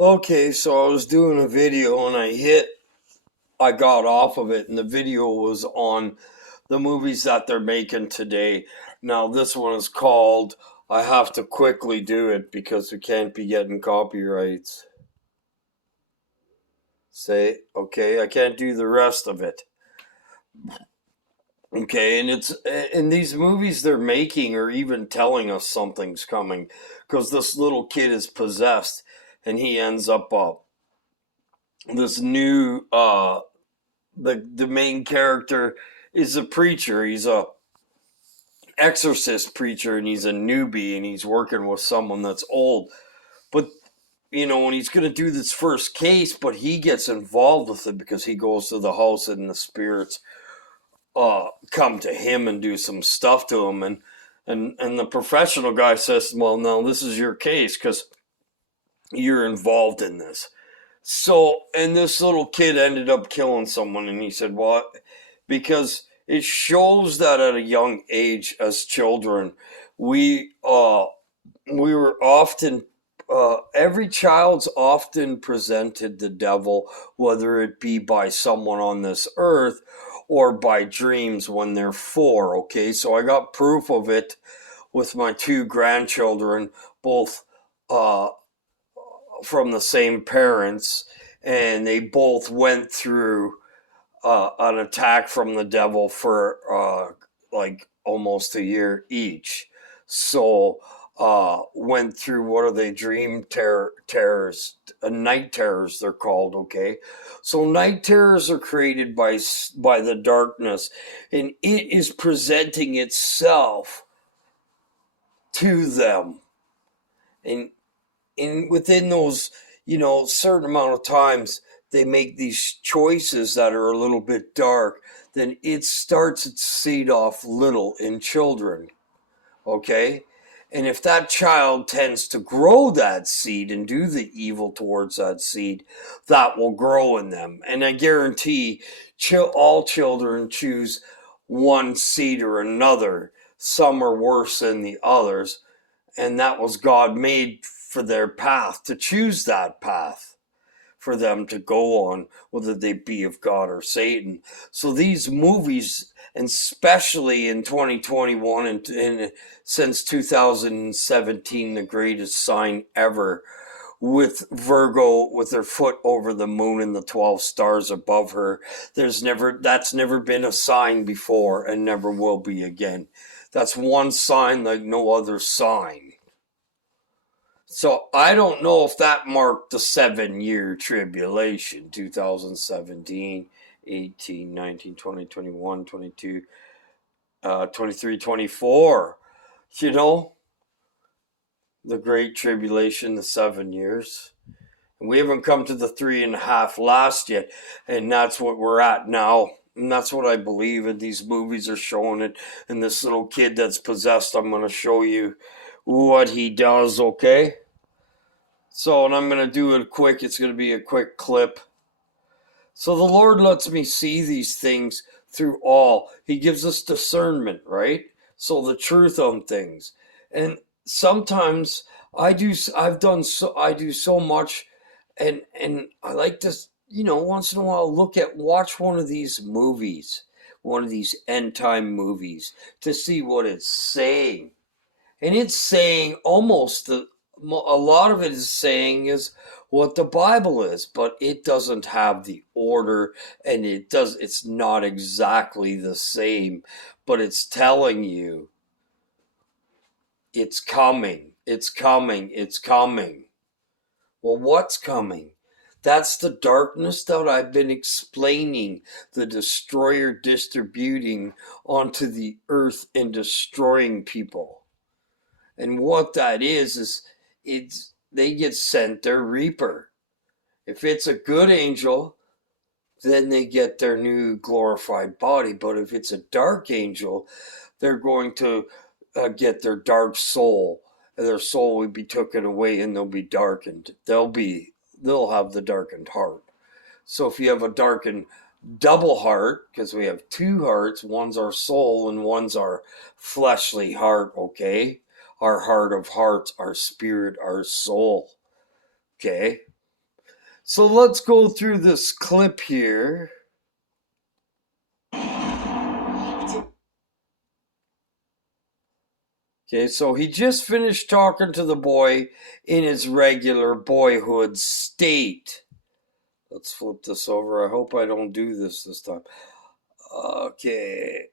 Okay, so I was doing a video and I got off of it, and the video was on the movies that they're making today. Now, this one is called I Have to Quickly Do It because we can't be getting copyrights. Say, okay, I can't do the rest of it. Okay, and it's in these movies they're making or even telling us something's coming because this little kid is possessed and he ends up this new the main character is a preacher. He's a exorcist preacher, and he's a newbie, and he's working with someone that's old. But when he's going to do this first case, but he gets involved with it because he goes to the house and the spirits come to him and do some stuff to him, and the professional guy says, "Well, no, this is your case because you're involved in this." So, and this little kid ended up killing someone, and he said, "Well, because it shows that at a young age, as children, we we were often every child's often presented the devil, whether it be by someone on this earth or by dreams when they're 4. Okay, so I got proof of it with my 2 grandchildren, both uh, from the same parents, and they both went through an attack from the devil for like almost a year each. So went through, what are they, terrors, night terrors they're called. Okay, so night terrors are created by the darkness, and it is presenting itself to them, and within those, certain amount of times they make these choices that are a little bit dark, then it starts its seed off little in children. Okay, and if that child tends to grow that seed and do the evil towards that seed, that will grow in them. And I guarantee all children choose one seed or another. Some are worse than the others, and that was God made for their path, to choose that path for them to go on, whether they be of God or Satan. So these movies, and especially in 2021 and since 2017, the greatest sign ever, with Virgo with her foot over the moon and the 12 stars above her. That's never been a sign before and never will be again. That's one sign like no other sign. So I don't know if that marked the 7 year tribulation: 2017, 18, 19, 20, 21, 22, 23, 24. You know, the Great Tribulation, the 7 years. And we haven't come to the 3.5 last yet. And that's what we're at now. And that's what I believe. And these movies are showing it. And this little kid that's possessed, I'm going to show you what he does, okay? So, and I'm going to do it quick. It's going to be a quick clip. So the Lord lets me see these things through all. He gives us discernment, right? So the truth on things. And sometimes I do so much, and I like to, once in a while watch one of these movies, one of these end time movies, to see what it's saying. And it's saying almost a lot of it is saying is what the Bible is, but it doesn't have the order, and it's not exactly the same, but it's telling you it's coming, it's coming, it's coming. Well, what's coming? That's the darkness that I've been explaining, the destroyer distributing onto the earth and destroying people. And what that is it's they get sent their reaper. If it's a good angel, then they get their new glorified body. But if it's a dark angel, they're going to get their dark soul. And their soul will be taken away, and they'll be darkened. They'll have the darkened heart. So if you have a darkened double heart, because we have 2 hearts, one's our soul and one's our fleshly heart, okay? Our heart of hearts, our spirit, our soul, okay? So let's go through this clip here. Okay, so he just finished talking to the boy in his regular boyhood state. Let's flip this over. I hope I don't do this time. Okay.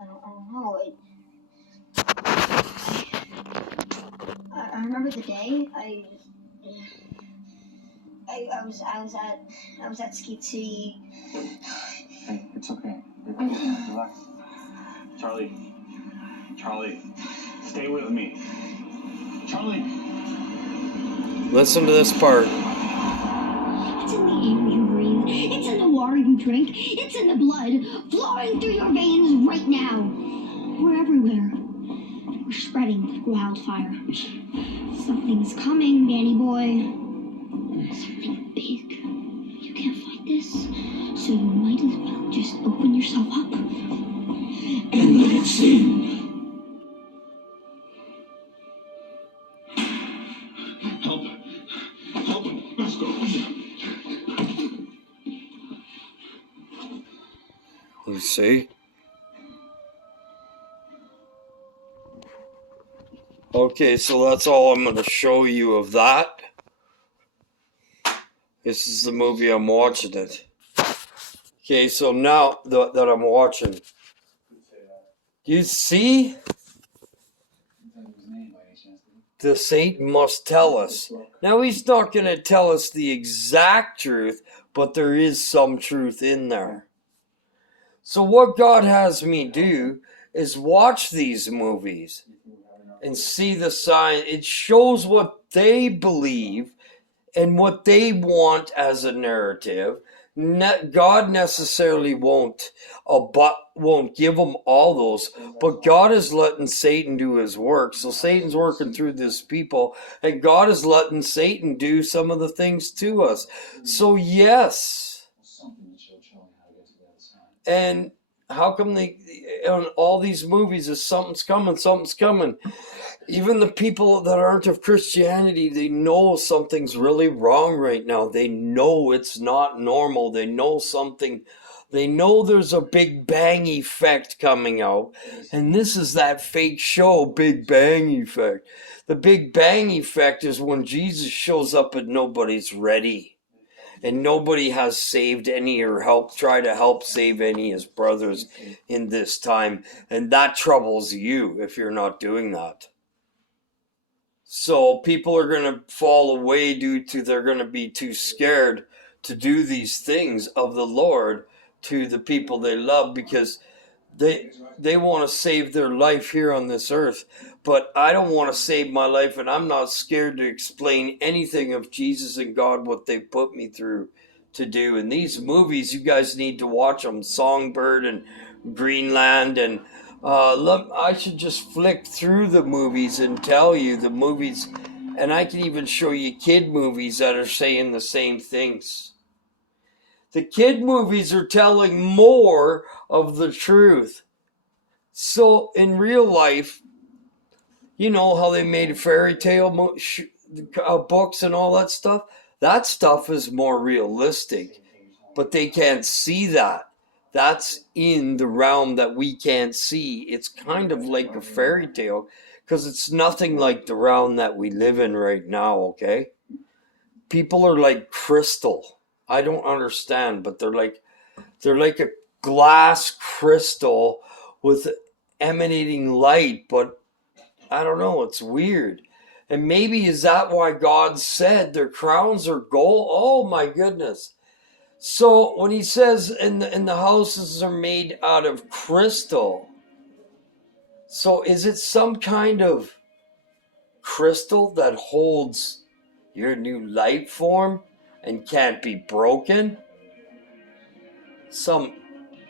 I don't know. I remember the day I was at Skeet City. Hey, it's okay. Relax. Charlie, stay with me. Charlie. Listen to this part. It's in the air you breathe. It's in the water you drink. It's in the blood flowing through your veins right now. We're everywhere. We're spreading like wildfire. Something's coming, Danny boy. Something big. You can't fight this, so you might as well just open yourself up and let it in. Help him. Let's go. You see? Okay, so that's all I'm going to show you of that. This is the movie I'm watching it. Okay, so now that I'm watching, you see? The Satan must tell us. Now, he's not going to tell us the exact truth, but there is some truth in there. So what God has me do is watch these movies and see the sign. It shows what they believe and what they want as a narrative. God necessarily won't give them all those, but God is letting Satan do his work. So Satan's working through these people, and God is letting Satan do some of the things to us. So yes. And how come on all these movies is something's coming? Even the people that aren't of Christianity, they know something's really wrong right now. They know it's not normal. They know something. They know there's a Big Bang effect coming out. And this is that fake show, Big Bang effect. The Big Bang effect is when Jesus shows up and nobody's ready. And nobody has saved any or try to help save any of his brothers in this time. And that troubles you if you're not doing that. So people are going to fall away due to they're going to be too scared to do these things of the Lord to the people they love, because they want to save their life here on this earth. But I don't want to save my life, and I'm not scared to explain anything of Jesus and God, what they put me through to do. And these movies, you guys need to watch them. Songbird and Greenland, and I should just flick through the movies and tell you the movies, and I can even show you kid movies that are saying the same things. The kid movies are telling more of the truth. So in real life, you know how they made fairy tale books and all that stuff? That stuff is more realistic, but they can't see that. That's in the realm that we can't see. It's kind of like a fairy tale, because it's nothing like the realm that we live in right now, okay? People are like crystal. I don't understand, but they're like a glass crystal with emanating light, but I don't know, it's weird. And maybe is that why God said their crowns are gold? Oh my goodness. So when he says and the houses are made out of crystal, so is it some kind of crystal that holds your new life form and can't be broken? Some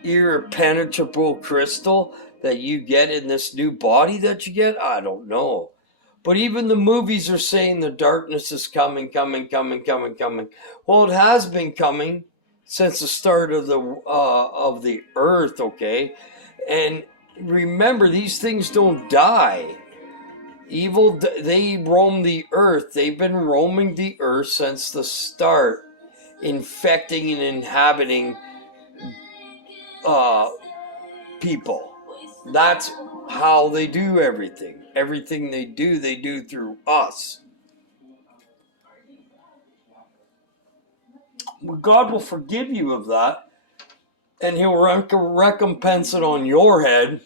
impenetrable crystal that you get in this new body that you get? I don't know. But even the movies are saying the darkness is coming. Well, it has been coming since the start of the earth, okay? And remember, these things don't die. Evil, they roam the earth. They've been roaming the earth since the start, infecting and inhabiting people. That's how they do everything. Everything they do through us. God will forgive you of that, and He'll recompense it on your head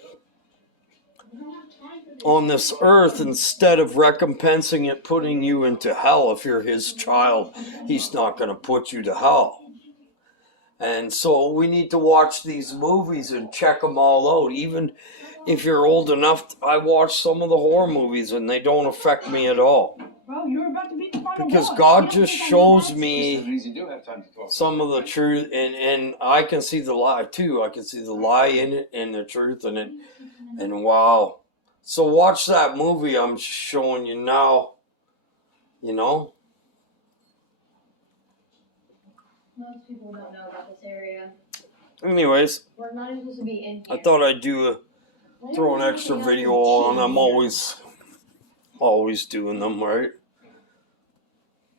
on this earth instead of recompensing it, putting you into hell. If you're His child, He's not going to put you to hell. And so we need to watch these movies and check them all out. Even if you're old enough, I watch some of the horror movies and they don't affect me at all. Well, you're about to beat the final Because boss. God You just don't think I know shows that? me You do have time to talk. some of the truth, and I can see the lie too. I can see the lie in it and the truth in it. And wow. So watch that movie I'm showing you now. You know? Most people don't know about this area. Anyways, We're not even supposed to be in I here. thought I'd throw an extra video on. I'm always doing them, right?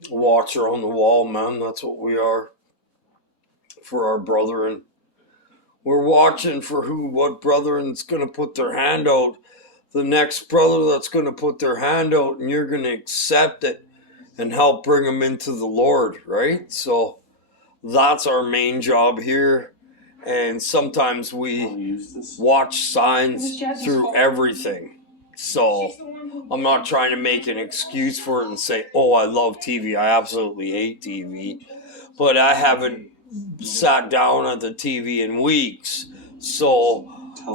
Watcher on the wall, man. That's what we are for our brethren. We're watching for what brethren's going to put their hand out. The next brother that's going to put their hand out, and you're going to accept it and help bring them into the Lord, right? So that's our main job here. And sometimes we watch signs through everything. So I'm not trying to make an excuse for it and say, oh, I love TV. I absolutely hate TV. But I haven't sat down at the TV in weeks. So,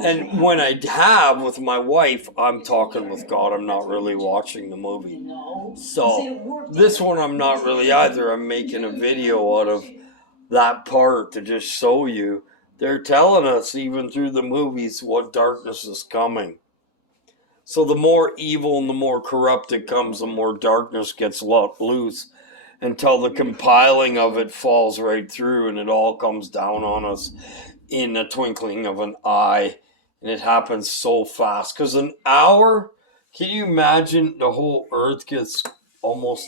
and when I have with my wife, I'm talking with God. I'm not really watching the movie. So this one I'm not really either. I'm making a video out of that part to just show you. They're telling us even through the movies what darkness is coming. So the more evil and the more corrupt it comes, the more darkness gets let loose until the compiling of it falls right through and it all comes down on us in the twinkling of an eye. And it happens so fast. Because an hour, can you imagine the whole earth gets almost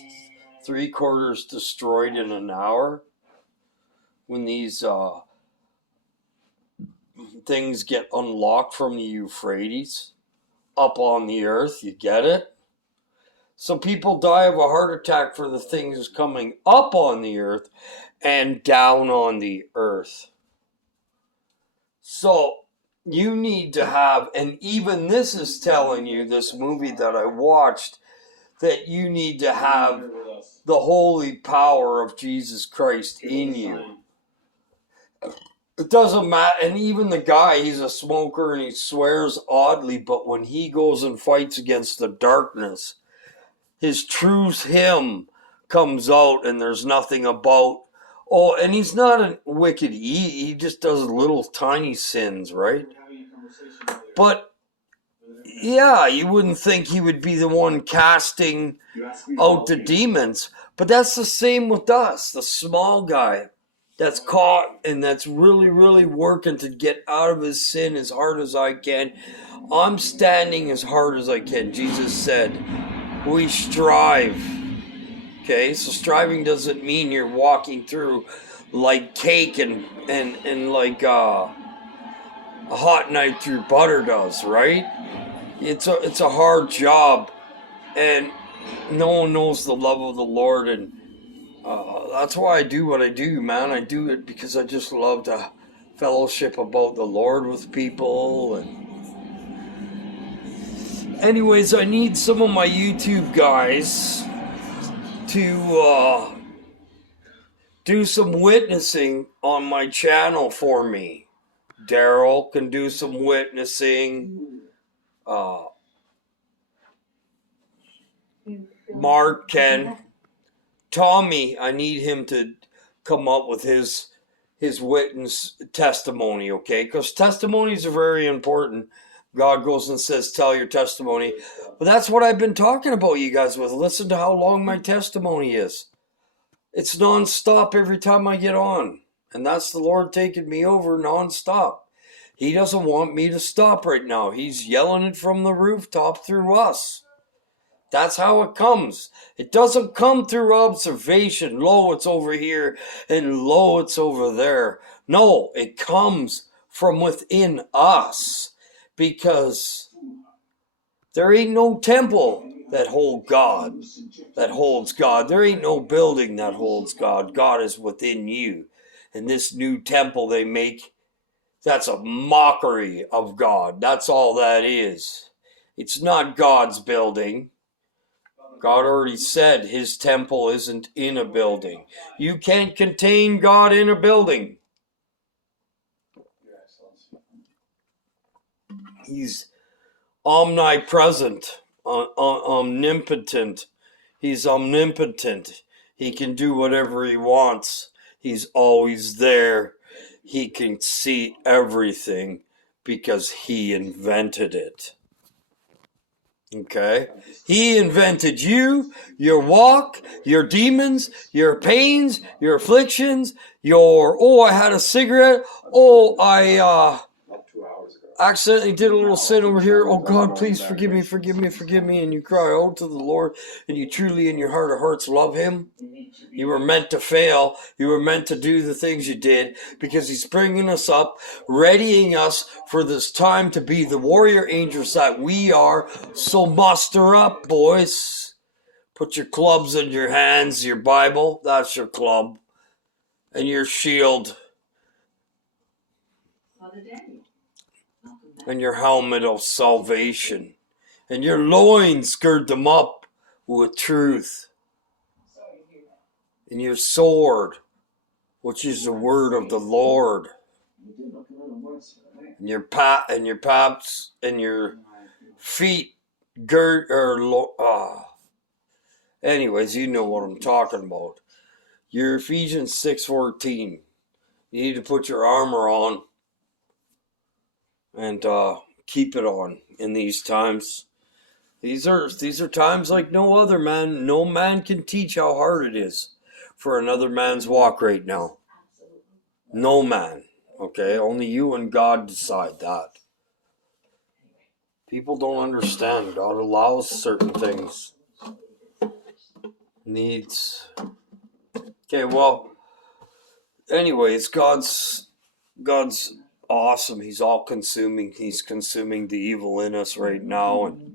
3/4 destroyed in an hour? When these things get unlocked from the Euphrates up on the earth, you get it? So people die of a heart attack for the things coming up on the earth and down on the earth. So you need to have, and even this is telling you, this movie that I watched, that you need to have the holy power of Jesus Christ in you. It doesn't matter, and even the guy, he's a smoker and he swears oddly, but when he goes and fights against the darkness, his true him comes out and there's nothing about, and he's not a wicked, he just does little tiny sins, right? But, yeah, you wouldn't think he would be the one casting out the demons, but that's the same with us, the small guy. That's caught and that's really, really working to get out of his sin as hard as I can. I'm standing as hard as I can. Jesus said, we strive. Okay, so striving doesn't mean you're walking through like cake and like a hot knife through butter does, right? It's a hard job, and no one knows the love of the Lord, and that's why I do what I do, man. I do it because I just love to fellowship about the Lord with people. And anyways, I need some of my YouTube guys to do some witnessing on my channel for me. Daryl can do some witnessing. Mark can. Tommy, I need him to come up with his witness testimony, okay? Because testimonies are very important. God goes and says, tell your testimony. But that's what I've been talking about you guys with. Listen to how long my testimony is. It's nonstop every time I get on. And that's the Lord taking me over nonstop. He doesn't want me to stop right now. He's yelling it from the rooftop through us. That's how it comes. It doesn't come through observation. Lo, it's over here, and lo, it's over there. No, it comes from within us, because there ain't no temple that holds God. There ain't no building that holds God. God is within you. And this new temple they make, that's a mockery of God. That's all that is. It's not God's building. God already said his temple isn't in a building. You can't contain God in a building. He's omnipresent, omnipotent. He's omnipotent. He can do whatever he wants. He's always there. He can see everything because he invented it. Okay? He invented you, your walk, your demons, your pains, your afflictions, I had a cigarette. I accidentally did a little sin over here. Oh God, please forgive me. And you cry out to the Lord, and you truly in your heart of hearts love him. You were meant to fail. You were meant to do the things you did, because he's bringing us up, readying us for this time to be the warrior angels that we are. So muster up, boys. Put your clubs in your hands, your Bible, that's your club, and your shield, and your helmet of salvation, and your loins, gird them up with truth, and your sword, which is the word of the Lord, and your paps and your feet anyways, you know what I'm talking about. Your Ephesians 6:14. You need to put your armor on and keep it on in these times. These are times like no other, man. No man can teach how hard it is for another man's walk right now. No man. Okay? Only you and God decide that. People don't understand. God allows certain things. Needs. Okay, well, anyways, God's awesome. He's all consuming. He's consuming the evil in us right now, and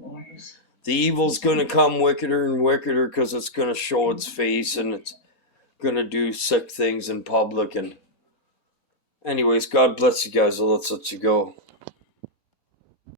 the evil's going to come wickeder and wickeder because it's going to show its face, and it's going to do sick things in public. And anyways, God bless you guys. Let's let you go.